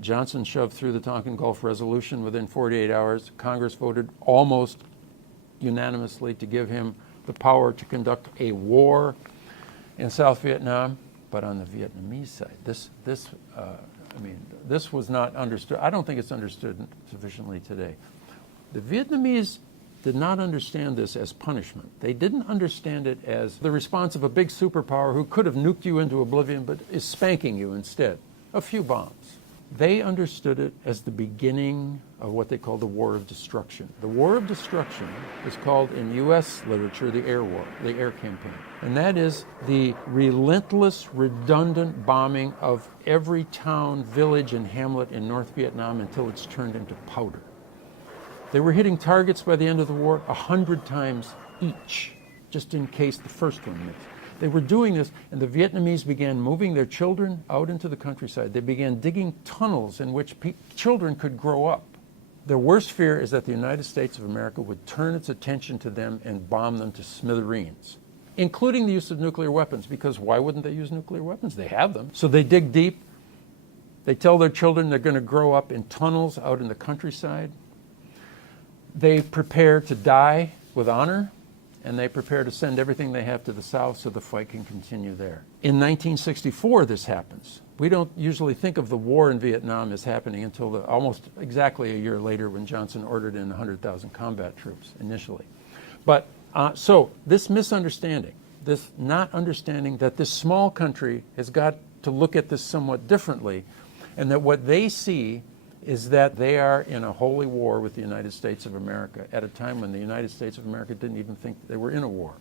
Johnson shoved through the Tonkin Gulf Resolution within 48 hours. Congress voted almost unanimously to give him the power to conduct a war in South Vietnam. But on the Vietnamese side, this was not understood. I don't think it's understood sufficiently today. The Vietnamese did not understand this as punishment. They didn't understand it as the response of a big superpower who could have nuked you into oblivion but is spanking you instead. A few bombs. They understood it as the beginning of what they call the War of Destruction. The War of Destruction is called in U.S. literature the Air War, the Air Campaign. And that is the relentless, redundant bombing of every town, village, and hamlet in North Vietnam until it's turned into powder. They were hitting targets by the end of the war 100 times each, just in case the first one missed. They were doing this, and the Vietnamese began moving their children out into the countryside. They began digging tunnels in which children could grow up. Their worst fear is that the United States of America would turn its attention to them and bomb them to smithereens, including the use of nuclear weapons, because why wouldn't they use nuclear weapons? They have them. So they dig deep. They tell their children they're going to grow up in tunnels out in the countryside. They prepare to die with honor, and they prepare to send everything they have to the South so the fight can continue there. In 1964, this happens. We don't usually think of the war in Vietnam as happening until almost exactly a year later when Johnson ordered in 100,000 combat troops initially. But so this misunderstanding, this not understanding that this small country has got to look at this somewhat differently, and that what they see is that they are in a holy war with the United States of America at a time when the United States of America didn't even think they were in a war.